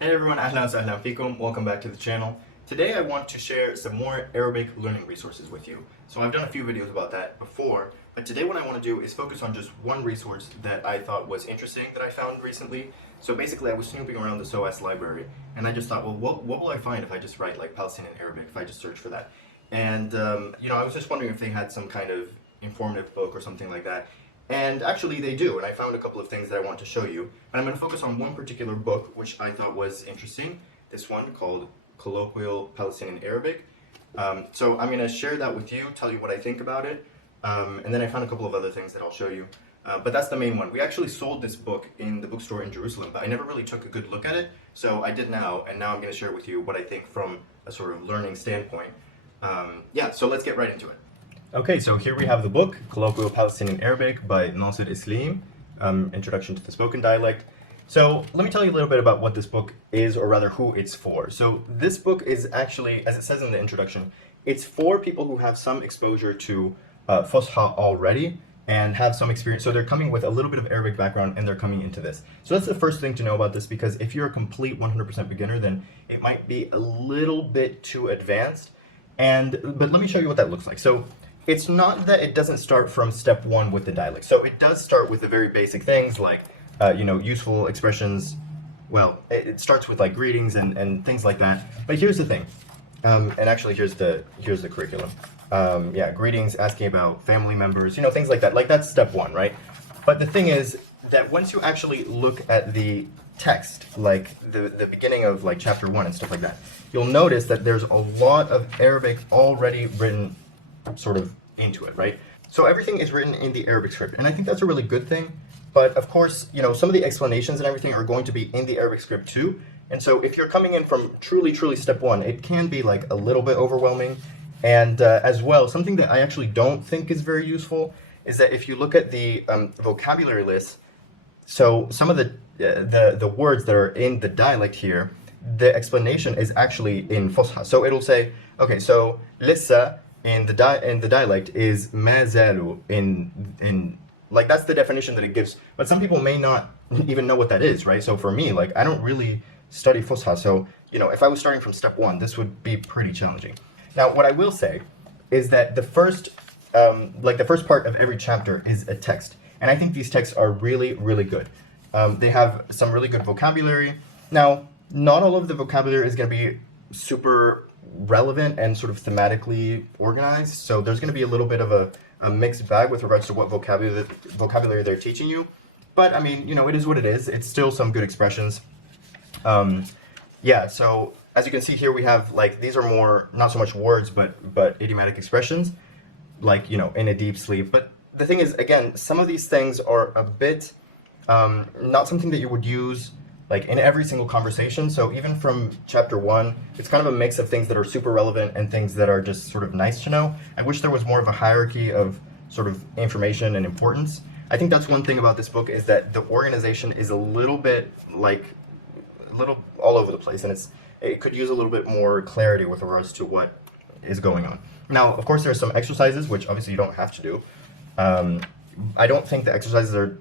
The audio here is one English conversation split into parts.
Hey everyone, ahlan wa sahlan fikum. Welcome back to the channel. Today I want to share some more Arabic learning resources with you. So I've done a few videos about that before, but today what I want to do is focus on just one resource that I thought was interesting that I found recently. So basically I was snooping around the SOAS library and I just thought, well, what will I find if I just write like Palestinian Arabic, if I just search for that? And I was just wondering if they had some kind of informative book or something like that. And actually they do, and I found a couple of things that I want to show you. And I'm going to focus on one particular book which I thought was interesting, this one called Colloquial Palestinian Arabic. So I'm going to share that with you, tell you what I think about it, and then I found a couple of other things that I'll show you. But that's the main one. We actually sold this book in the bookstore in Jerusalem, but I never really took a good look at it, so I did now, and now I'm going to share with you what I think from a sort of learning standpoint. So let's get right into it. Okay, so here we have the book, Colloquial Palestinian Arabic by Nasser Isleem, Introduction to the Spoken Dialect. So let me tell you a little bit about what this book is, or rather who it's for. So this book is actually, as it says in the introduction, it's for people who have some exposure to Fusha already and have some experience. So they're coming with a little bit of Arabic background and they're coming into this. So that's the first thing to know about this, because if you're a complete 100% beginner, then it might be a little bit too advanced. But let me show you what that looks like. So it's not that it doesn't start from step one with the dialect. So it does start with the very basic things like, useful expressions. Well, it starts with like greetings and things like that. But here's the thing, and actually here's the curriculum. Greetings, asking about family members, things like that. Like that's step one, right? But the thing is that once you actually look at the text, like the beginning of like chapter 1 and stuff like that, you'll notice that there's a lot of Arabic already written sort of into it, right? So everything is written in the Arabic script, and I think that's a really good thing. But of course, some of the explanations and everything are going to be in the Arabic script too. And so if you're coming in from truly step one, it can be like a little bit overwhelming. And as well, something that I actually don't think is very useful is that if you look at the vocabulary list, so some of the words that are in the dialect here, the explanation is actually in Fusha. So it'll say, okay, so lissa in the dialect is ma zalu in like that's the definition that it gives. But some people may not even know what that is, right? So for me, like I don't really study Fusha, so if I was starting from step one, this would be pretty challenging. Now, what I will say is that the first part of every chapter is a text, and I think these texts are really good. They have some really good vocabulary. Now, not all of the vocabulary is going to be super relevant and sort of thematically organized, so there's going to be a little bit of a mixed bag with regards to what vocabulary they're teaching you. But I mean, it is what it is. It's still some good expressions. So as you can see here, we have like these are more not so much words but idiomatic expressions, like in a deep sleep. But the thing is, again, some of these things are a bit not something that you would use like in every single conversation. So even from chapter 1, it's kind of a mix of things that are super relevant and things that are just sort of nice to know. I wish there was more of a hierarchy of sort of information and importance. I think that's one thing about this book, is that the organization is a little bit all over the place, and it could use a little bit more clarity with regards to what is going on. Now, of course, there are some exercises, which obviously you don't have to do. I don't think the exercises are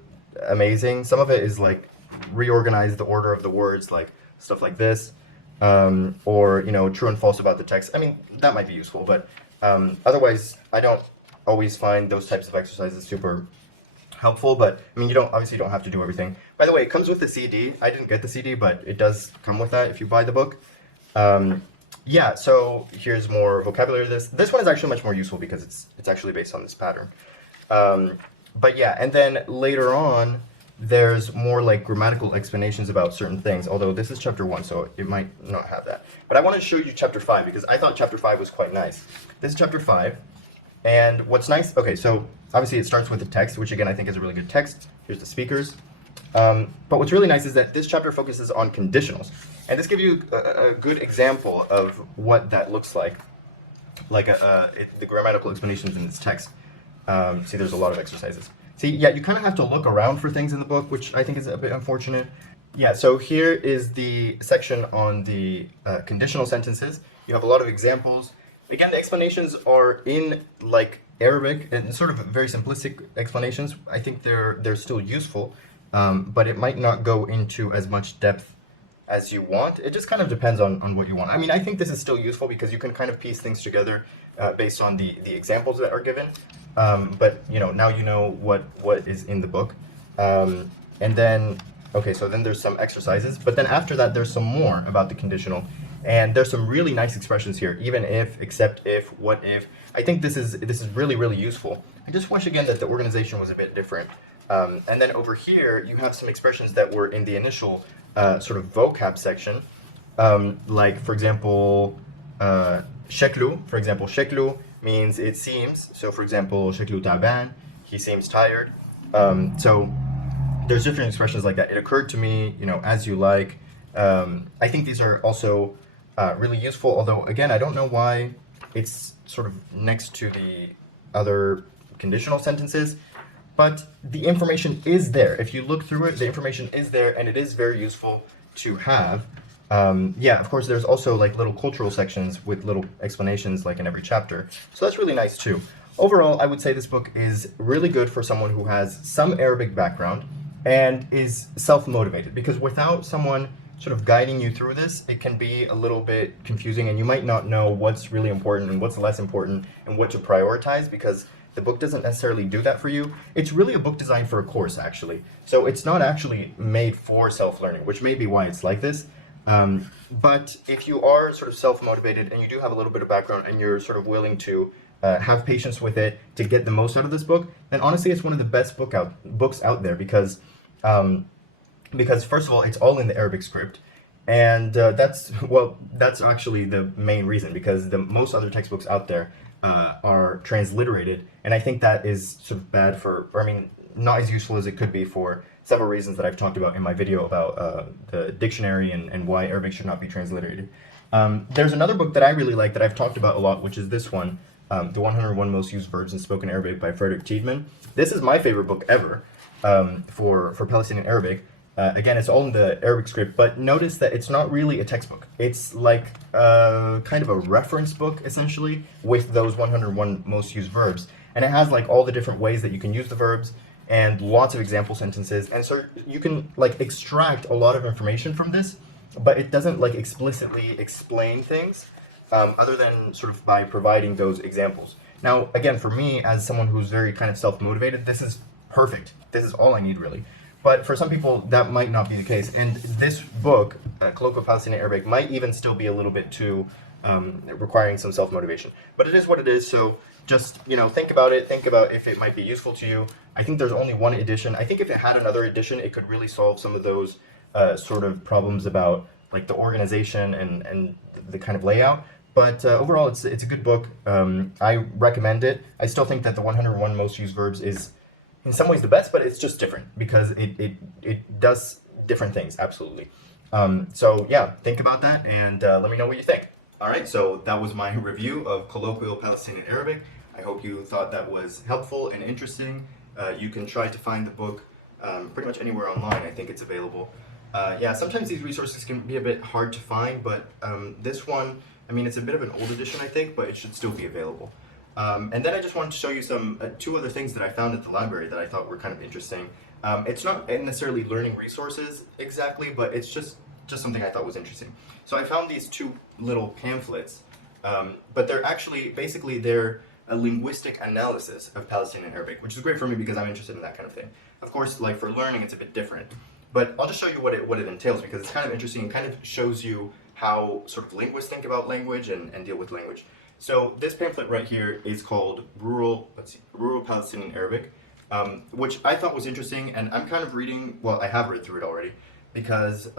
amazing. Some of it is like reorganize the order of the words, like stuff like this, or true and false about the text. I mean, that might be useful, but otherwise I don't always find those types of exercises super helpful. But I mean, you don't have to do everything. By the way, it comes with the CD. I didn't get the CD, but it does come with that if you buy the book. So here's more vocabulary. This one is actually much more useful because it's actually based on this pattern. And then later on, there's more like grammatical explanations about certain things, although this is chapter 1, so it might not have that. But I want to show you chapter 5 because I thought chapter 5 was quite nice. This is chapter 5, and what's nice, okay, so obviously it starts with the text, which again I think is a really good text. Here's the speakers. But what's really nice is that this chapter focuses on conditionals, and this gives you a good example of what that looks like the grammatical explanations in this text. See, there's a lot of exercises. See, you kind of have to look around for things in the book, which I think is a bit unfortunate. So here is the section on the conditional sentences. You have a lot of examples. Again, the explanations are in like Arabic and sort of very simplistic explanations. I think they're still useful, but it might not go into as much depth as you want. It just kind of depends on what you want. I mean, I think this is still useful because you can kind of piece things together based on the examples that are given. But now you know what is in the book. And then, okay, so then there's some exercises, but then after that there's some more about the conditional. And there's some really nice expressions here, even if, except if, what if. I think this is really, really useful. I just wish again that the organization was a bit different. And then over here you have some expressions that were in the initial sort of vocab section, like for example, sheklu. For example, sheklu means it seems. So for example, sheklu taban, he seems tired. So there's different expressions like that. It occurred to me, as you like. I think these are also really useful, although again, I don't know why it's sort of next to the other conditional sentences, but the information is there. If you look through it, the information is there, and it is very useful to have. Yeah, of course, there's also like little cultural sections with little explanations like in every chapter, so that's really nice too. Overall, I would say this book is really good for someone who has some Arabic background and is self-motivated, because without someone sort of guiding you through this, it can be a little bit confusing, and you might not know what's really important and what's less important and what to prioritize, because the book doesn't necessarily do that for you. It's really a book designed for a course, actually. So it's not actually made for self-learning, which may be why it's like this. But if you are sort of self-motivated and you do have a little bit of background and you're sort of willing to have patience with it to get the most out of this book, then honestly it's one of the best books out there, because first of all, it's all in the Arabic script, and that's actually the main reason, because most other textbooks out there are transliterated, and I think that is sort of bad I mean, not as useful as it could be for several reasons that I've talked about in my video about the dictionary and why Arabic should not be transliterated. There's another book that I really like that I've talked about a lot, which is this one, The 101 Most Used Verbs in Spoken Arabic by Frederick Chiefman. This is my favorite book ever for Palestinian Arabic. Again, it's all in the Arabic script, but notice that it's not really a textbook. It's like kind of a reference book, essentially, with those 101 most used verbs. And it has like all the different ways that you can use the verbs and lots of example sentences. And so you can like extract a lot of information from this, but it doesn't like explicitly explain things other than sort of by providing those examples. Now, again, for me, as someone who's very kind of self-motivated, this is perfect. This is all I need, really. But for some people, that might not be the case. And this book, Colloquial Palestinian Arabic, might even still be a little bit too requiring some self-motivation. But it is what it is, so just, think about it. Think about if it might be useful to you. I think there's only one edition. I think if it had another edition, it could really solve some of those sort of problems about like the organization and the kind of layout. But overall, it's a good book. I recommend it. I still think that the 101 Most Used Verbs is in some ways the best, but it's just different because it does different things, absolutely. So yeah, think about that and let me know what you think. All right, so that was my review of Colloquial Palestinian Arabic. I hope you thought that was helpful and interesting. You can try to find the book pretty much anywhere online. I think it's available. Yeah, sometimes these resources can be a bit hard to find, but this one, I mean, it's a bit of an old edition, I think, but it should still be available. And then I just wanted to show you two other things that I found at the library that I thought were kind of interesting. It's not necessarily learning resources exactly, but it's just something I thought was interesting. So I found these two little pamphlets, but they're actually, basically, they're a linguistic analysis of Palestinian Arabic, which is great for me because I'm interested in that kind of thing. Of course, like for learning, it's a bit different. But I'll just show you what it entails because it's kind of interesting and kind of shows you how sort of linguists think about language and deal with language. So this pamphlet right here is called Rural Palestinian Arabic, which I thought was interesting, and I'm kind of reading, well, I have read through it already, because,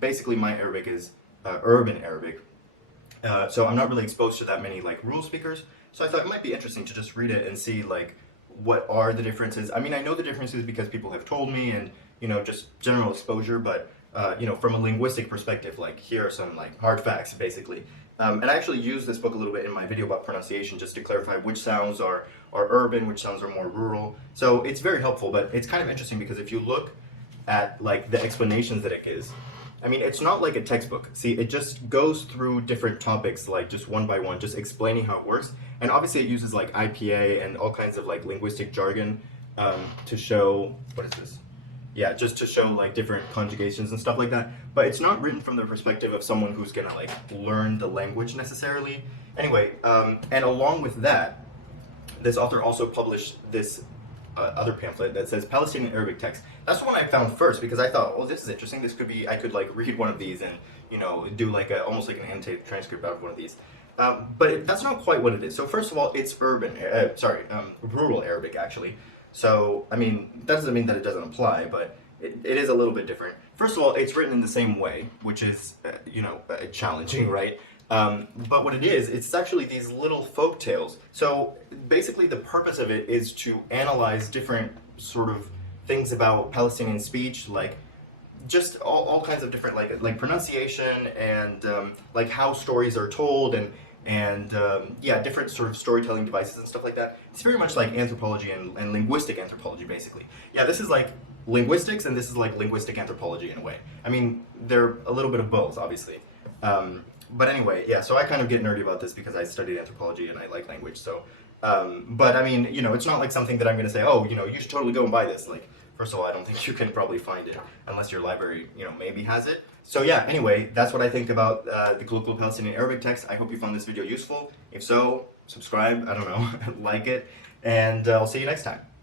basically my Arabic is urban Arabic, so I'm not really exposed to that many, like, rural speakers, so I thought it might be interesting to just read it and see, like, what are the differences. I mean, I know the differences because people have told me, and, just general exposure, but, from a linguistic perspective, like, here are some, like, hard facts, basically. And I actually used this book a little bit in my video about pronunciation just to clarify which sounds are urban, which sounds are more rural. So it's very helpful, but it's kind of interesting because if you look at like the explanations that it gives, I mean, it's not like a textbook. See, it just goes through different topics, like just one by one, just explaining how it works. And obviously it uses like IPA and all kinds of like linguistic jargon to show, what is this? Yeah, just to show like different conjugations and stuff like that. But it's not written from the perspective of someone who's gonna like learn the language necessarily. Anyway, and along with that, this author also published this other pamphlet that says Palestinian Arabic text. That's the one I found first because I thought, oh, this is interesting. This could be, I could like read one of these and do like a almost like an annotated transcript out of one of these. That's not quite what it is. So first of all, it's rural Arabic actually. So I mean, that doesn't mean that it doesn't apply, but it is a little bit different. First of all, it's written in the same way, which is challenging, right? But what it is, it's actually these little folk tales. So basically, the purpose of it is to analyze different sort of things about Palestinian speech, like just all kinds of different like pronunciation and like how stories are told and yeah, different sort of storytelling devices and stuff like that. It's very much like anthropology and linguistic anthropology, basically. Yeah, this is like linguistics and this is like linguistic anthropology in a way. I mean, they're a little bit of both, obviously. But anyway, yeah, so I kind of get nerdy about this because I studied anthropology and I like language, so. But I mean, it's not like something that I'm going to say, oh, you should totally go and buy this. Like, first of all, I don't think you can probably find it unless your library, maybe has it. So yeah, anyway, that's what I think about the Colloquial Palestinian Arabic text. I hope you found this video useful. If so, subscribe, I don't know, like it, and I'll see you next time.